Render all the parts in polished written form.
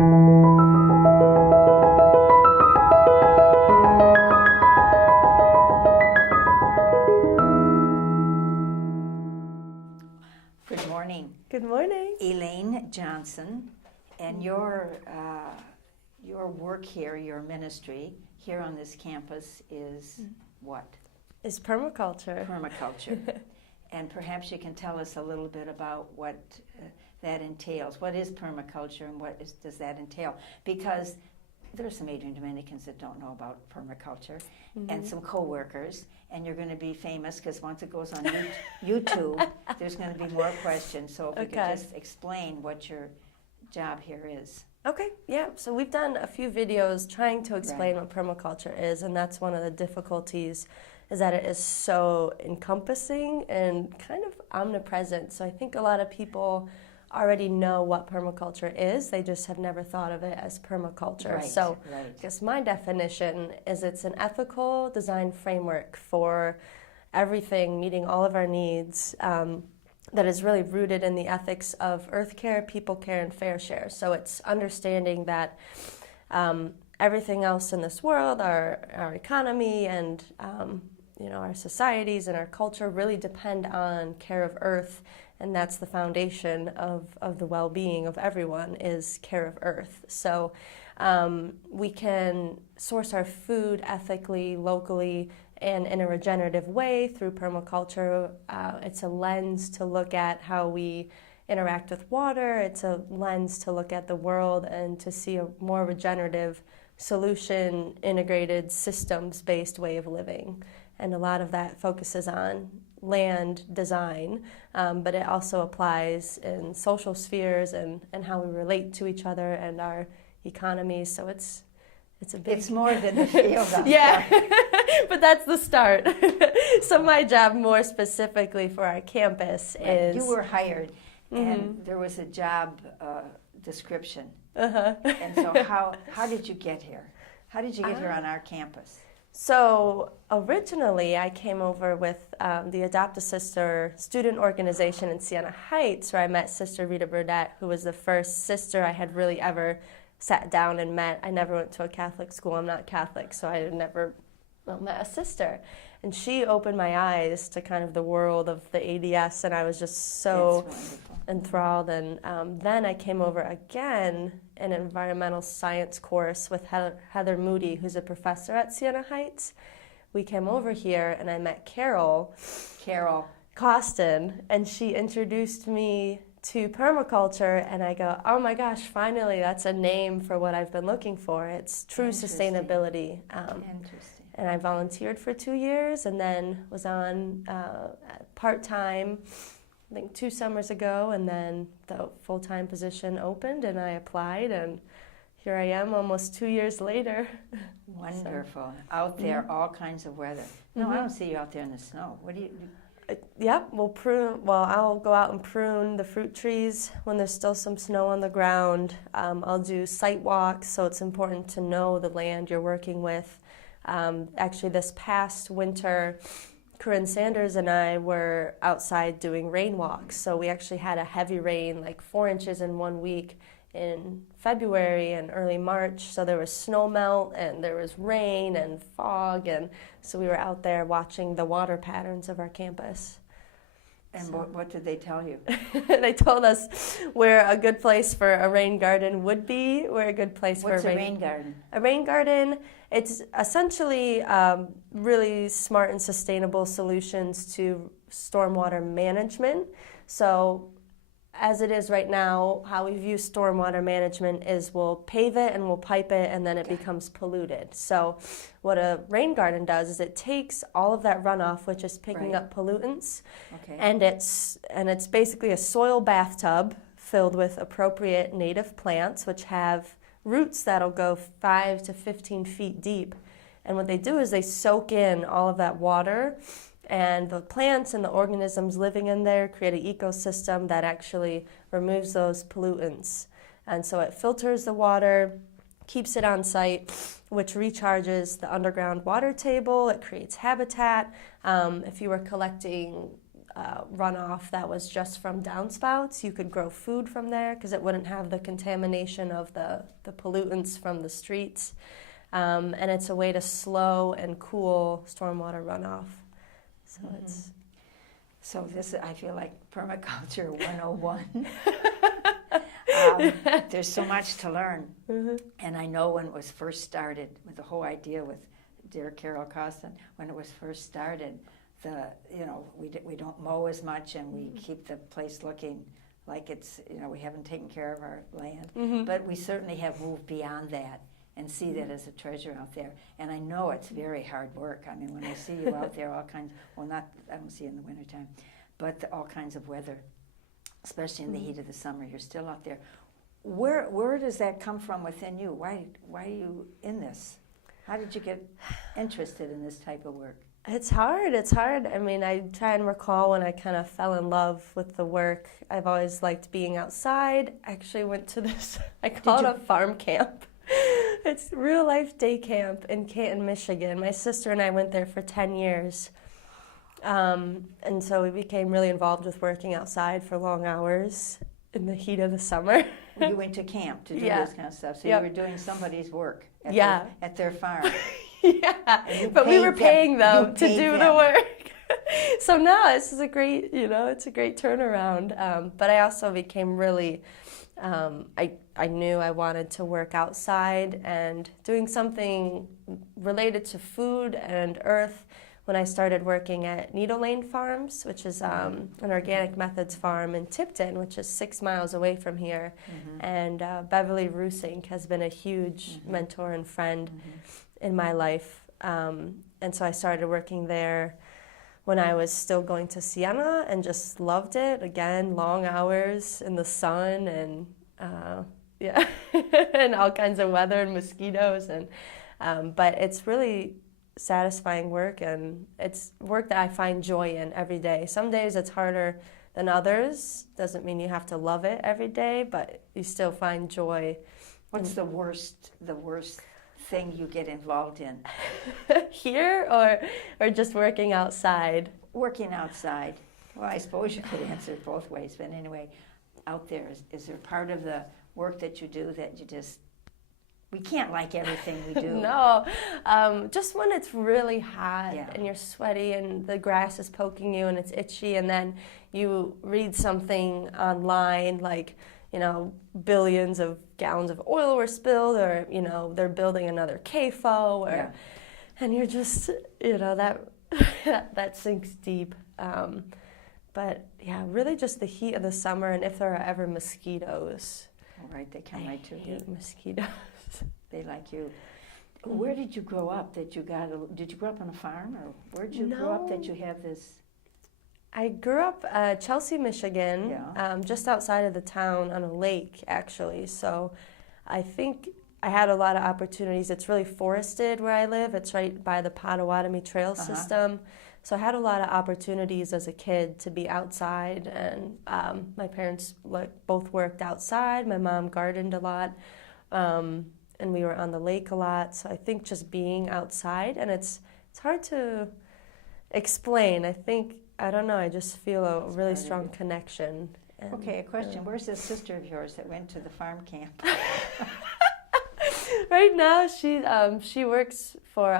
Good morning. Good morning. Elaine Johnson, and your work here, your ministry here on this campus is what? Is permaculture. Permaculture. And perhaps you can tell us a little bit about what that entails. What is permaculture and does that entail? Because there are some Adrian Dominicans that don't know about permaculture, and some co-workers, and you're going to be famous because once it goes on YouTube, there's going to be more questions. So if you could just explain what your job here is. Okay, yeah. So we've done a few videos trying to explain what permaculture is, and that's one of the difficulties, is that it is so encompassing and kind of omnipresent. So I think a lot of people already know what permaculture is, they just have never thought of it as permaculture. I guess my definition is it's an ethical design framework for everything, meeting all of our needs, that is really rooted in the ethics of earth care, people care, and fair share. So it's understanding that everything else in this world, our economy and our societies and our culture really depend on care of earth, and that's the foundation of the well-being of everyone, is care of earth. So we can source our food ethically, locally, and in a regenerative way through permaculture. It's a lens to look at how we interact with water. It's a lens to look at the world and to see a more regenerative solution, integrated systems-based way of living. And a lot of that focuses on land design, but it also applies in social spheres and how we relate to each other and our economies. So it's a big... It's more than the field. Yeah, but that's the start. So my job more specifically for our campus is... You were hired, and there was a job description. And so how did you get here? How did you get here on our campus? So originally I came over with the Adopt a Sister student organization in Siena Heights, where I met Sister Rita Burdett, who was the first sister I had really ever sat down and met. I never went to a Catholic school. I'm not Catholic, so I had never met a sister. And she opened my eyes to kind of the world of the ADS, and I was just so enthralled. And then I came over again in an environmental science course with Heather Moody, who's a professor at Siena Heights. We came over here, and I met Carol Costin, and she introduced me to permaculture, and I go, oh my gosh, finally, that's a name for what I've been looking for. It's true sustainability. And I volunteered for 2 years and then was on part-time, I think 2 summers ago, and then the full-time position opened and I applied, and here I am almost 2 years later. Wonderful. Out there, all kinds of weather. No, I don't see you out there in the snow. What do you do? Yep, I'll go out and prune the fruit trees when there's still some snow on the ground. I'll do site walks, so it's important to know the land you're working with. Actually, this past winter, Corinne Sanders and I were outside doing rain walks. So we actually had a heavy rain, like 4 inches in 1 week in February and early March. So there was snow melt and there was rain and fog. And so we were out there watching the water patterns of our campus. And what did they tell you? They told us where a good place for a rain garden would be, where a good place What's for a rain garden? A rain garden, it's essentially really smart and sustainable solutions to stormwater management. So as it is right now, how we view stormwater management is we'll pave it and we'll pipe it and then it becomes polluted. So what a rain garden does is it takes all of that runoff, which is picking up pollutants, and it's basically a soil bathtub filled with appropriate native plants, which have roots that'll go 5 to 15 feet deep. And what they do is they soak in all of that water, and the plants and the organisms living in there create an ecosystem that actually removes those pollutants. And so it filters the water, keeps it on site, which recharges the underground water table. It creates habitat. If you were collecting runoff that was just from downspouts. You could grow food from there because it wouldn't have the contamination of the pollutants from the streets. And it's a way to slow and cool stormwater runoff. So it's... So this, I feel like Permaculture 101. There's so much to learn. And I know when it was first started, with the whole idea with dear Carol Costin, when it was first started, we don't mow as much and we keep the place looking like it's, we haven't taken care of our land. But we certainly have moved beyond that and see that as a treasure out there. And I know it's very hard work. I mean, when I see you out there, all kinds, I don't see you in the wintertime, but all kinds of weather, especially in the heat of the summer, you're still out there. Where does that come from within you? Why are you in this? How did you get interested in this type of work? It's hard. I mean, I try and recall when I kind of fell in love with the work. I've always liked being outside. I actually went to this, I call it a farm camp. It's real life day camp in Canton, Michigan. My sister and I went there for 10 years. And so we became really involved with working outside for long hours in the heat of the summer. You went to camp to do this kind of stuff. So you were doing somebody's work at their farm. But we were paying them to do the work. So now this is a great, it's a great turnaround. But I also became really, I knew I wanted to work outside and doing something related to food and earth when I started working at Elaine Farms, which is an organic methods farm in Tipton, which is 6 miles away from here. And Beverly Rusink has been a huge mentor and friend in my life. And so I started working there when I was still going to Siena and just loved it. Again, long hours in the sun and and all kinds of weather and mosquitoes. But it's really satisfying work, and it's work that I find joy in every day. Some days it's harder than others. Doesn't mean you have to love it every day, but you still find joy. What's the worst thing you get involved in? Here or just working outside? Working outside. Well, I suppose you could answer it both ways, but anyway, out there, is there part of the work that you do that you just, we can't like everything we do? No, just when it's really hot and you're sweaty and the grass is poking you and it's itchy, and then you read something online like, billions of gallons of oil were spilled, or, they're building another CAFO, and you're just, that sinks deep. But really just the heat of the summer, and if there are ever mosquitoes. All right, they come right to you. I hate mosquitoes. They like you. Where did you grow up did you grow up on a farm, or where did you grow up that you have this? I grew up Chelsea, Michigan, just outside of the town on a lake, actually. So I think I had a lot of opportunities. It's really forested where I live. It's right by the Potawatomi Trail system. So I had a lot of opportunities as a kid to be outside, and my parents both worked outside. My mom gardened a lot, and we were on the lake a lot. So I think just being outside, and it's hard to explain. I don't know, I just feel a really strong connection. And, okay, a question. Where's this sister of yours that went to the farm camp? Right now, she works for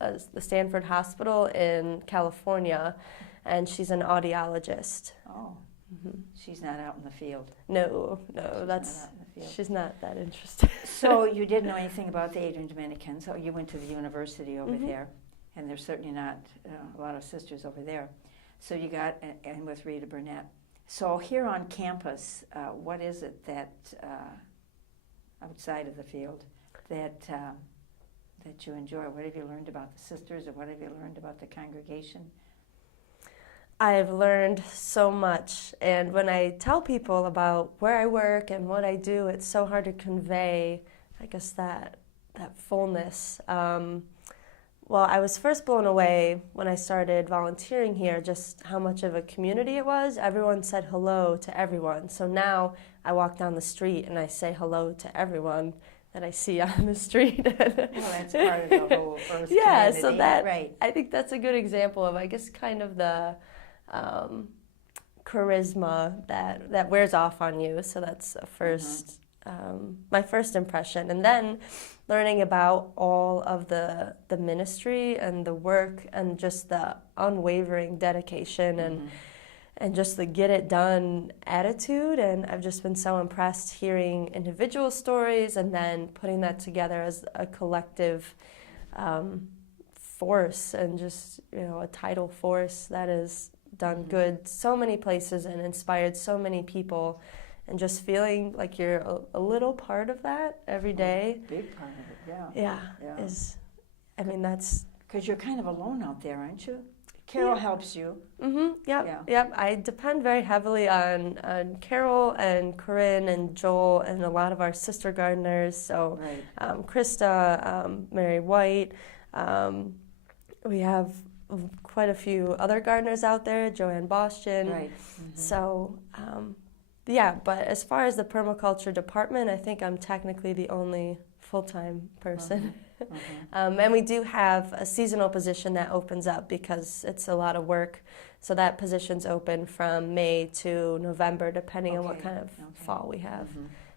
the Stanford Hospital in California, and she's an audiologist. Oh, she's not out in the field. No, she's not that interested. So you didn't know anything about the Adrian Dominicans. So you went to the university over there, and there's certainly not a lot of sisters over there. So you got in with Rita Burnett. So here on campus, what is it that outside of the field that you enjoy? What have you learned about the sisters, or what have you learned about the congregation? I've learned so much, and when I tell people about where I work and what I do, it's so hard to convey, I guess, that fullness. Well, I was first blown away when I started volunteering here, just how much of a community it was. Everyone said hello to everyone. So now I walk down the street and I say hello to everyone that I see on the street. Well, that's part of the whole first community. So I think that's a good example of, I guess, kind of the charisma that wears off on you. So that's a first, my first impression. And then learning about all of the ministry and the work and just the unwavering dedication and just the get it done attitude. And I've just been so impressed hearing individual stories and then putting that together as a collective force, and just, a tidal force that has done good so many places and inspired so many people, and just feeling like you're a little part of that every day. Big part of it, Yeah. That's... Because you're kind of alone out there, aren't you? Carol helps you. Yep. I depend very heavily on Carol and Corinne and Joel and a lot of our sister gardeners. So Krista, Mary White. We have quite a few other gardeners out there, Joanne Boston. Right. So, but as far as the permaculture department, I think I'm technically the only full-time person. And we do have a seasonal position that opens up because it's a lot of work. So that position's open from May to November, depending on what kind of fall we have.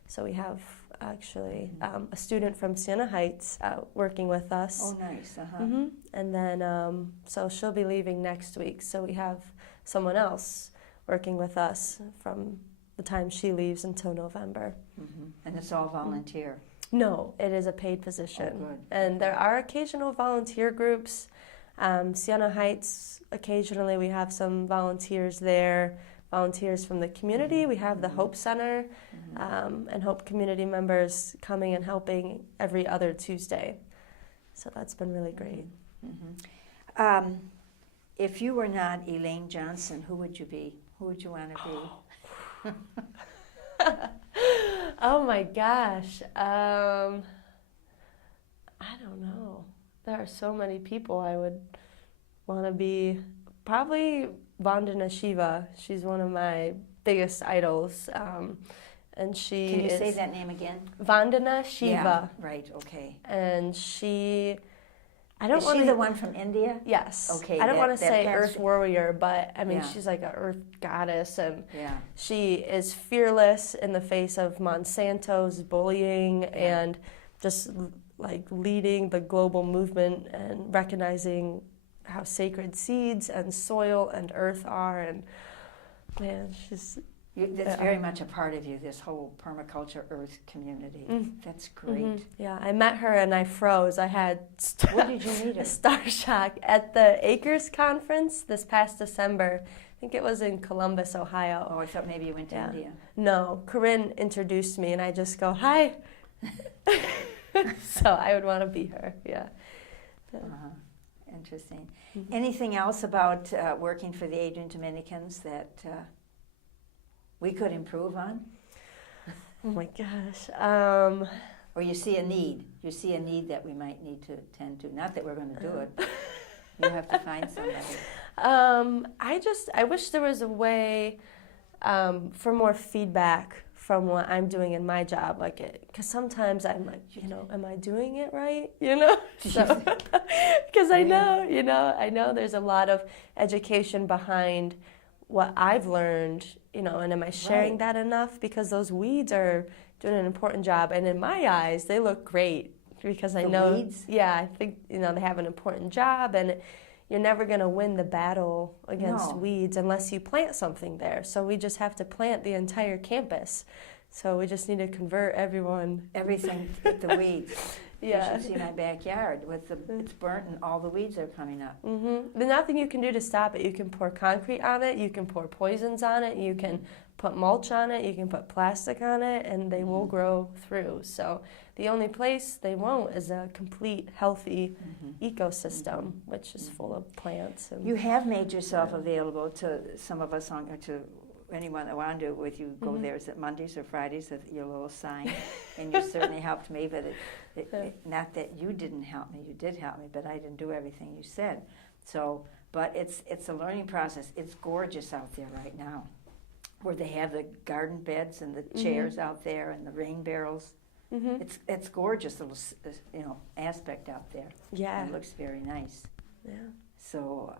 So we have actually a student from Siena Heights working with us. Oh, nice. And then, so she'll be leaving next week. So we have someone else working with us from the time she leaves until November. And it's all volunteer? No, it is a paid position. Oh, good. And there are occasional volunteer groups. Siena Heights, occasionally we have some volunteers there, volunteers from the community. We have the Hope Center and Hope community members coming and helping every other Tuesday. So that's been really great. If you were not Elaine Johnson, who would you be? Who would you want to be? Oh my gosh. I don't know. There are so many people I would want to be. Probably Vandana Shiva. She's one of my biggest idols. And she Can you say that name again? Vandana Shiva. Yeah, right, okay. And she... Is she the one from India? Yes. Okay. I don't want to say Earth Warrior, but I mean, she's like an Earth goddess, and she is fearless in the face of Monsanto's bullying and just like leading the global movement and recognizing how sacred seeds and soil and earth are. And man, she's... That's very much a part of you, this whole permaculture earth community. That's great. Yeah, I met her and I froze. I had What did you meet her? A star shock at the Acres Conference this past December. I think it was in Columbus, Ohio. Oh, I thought maybe you went to India. No, Corinne introduced me and I just go, hi. So I would want to be her, Interesting. Anything else about working for the Adrian Dominicans that... we could improve on? Oh my gosh. Or you see a need. You see a need that we might need to tend to. Not that we're going to do it. You have to find somebody. I wish there was a way for more feedback from what I'm doing in my job. Because sometimes I'm like, am I doing it right? Because I know there's a lot of education behind what I've learned, and am I sharing that enough? Because those weeds are doing an important job, and in my eyes, they look great because I know. Weeds? Yeah, I think they have an important job, and you're never going to win the battle against weeds unless you plant something there. So we just have to plant the entire campus. So we just need to convert everything with the weeds. Yeah. You should see my backyard it's burnt and all the weeds are coming up. There's nothing you can do to stop it. You can pour concrete on it, you can pour poisons on it, you can put mulch on it, you can put plastic on it, and they will grow through. So the only place they won't is a complete healthy ecosystem, which is full of plants. And, you have made yourself available to some of us, or to anyone that want to do it with you. Go there. Is it Mondays or Fridays with your little sign? And you certainly helped me, but not that you didn't help me. You did help me, but I didn't do everything you said. So, but it's a learning process. It's gorgeous out there right now, where they have the garden beds and the chairs out there and the rain barrels. It's gorgeous little aspect out there. Yeah, it looks very nice. Yeah. So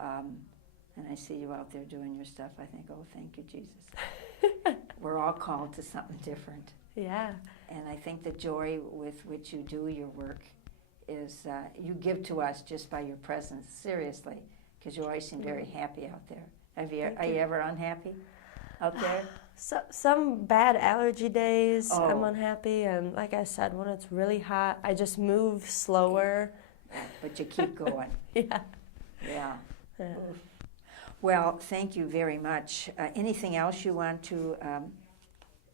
and I see you out there doing your stuff, I think, oh, thank you, Jesus. We're all called to something different. Yeah. And I think the joy with which you do your work is you give to us just by your presence, seriously, because you always seem very happy out there. Are you ever unhappy out there? So, some bad allergy days, Oh. I'm unhappy, and like I said, when it's really hot, I just move slower. But you keep going. Yeah. Yeah. Yeah. Well, thank you very much. Anything else you want to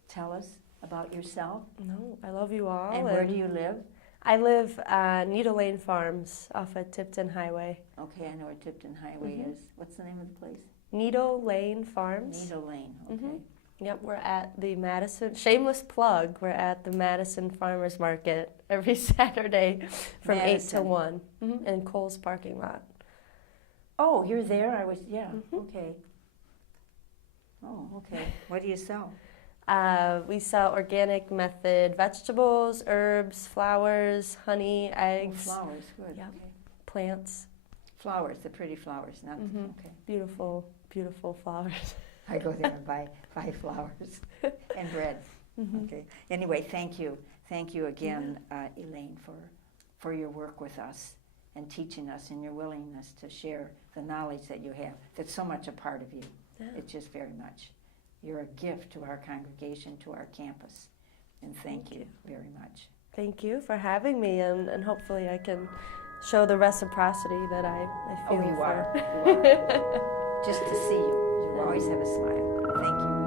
tell us about yourself? No, I love you all. And where do you live? I live on Elaine Farms off of Tipton Highway. Okay, I know where Tipton Highway is. What's the name of the place? Needle Lane Farms. Needle Lane, okay. Yep, we're at the Madison, shameless plug, we're at the Madison Farmers Market every Saturday from 8 to 1 in Cole's parking lot. Oh, you're there? Okay. Oh, okay. What do you sell? We sell organic method vegetables, herbs, flowers, honey, eggs. Oh, flowers, good. Yep. Okay. Plants. Flowers, the pretty flowers, not okay. Beautiful, beautiful flowers. I go there and buy flowers and bread. Okay. Anyway, thank you. Thank you again, Elaine, for your work with us and teaching us and your willingness to share the knowledge that you have. That's so much a part of you. Yeah. It's just very much. You're a gift to our congregation, to our campus. And thank you very much. Thank you for having me, and hopefully I can show the reciprocity that I feel Oh, you for. are. You are. Just to see you. You always have a smile. Thank you.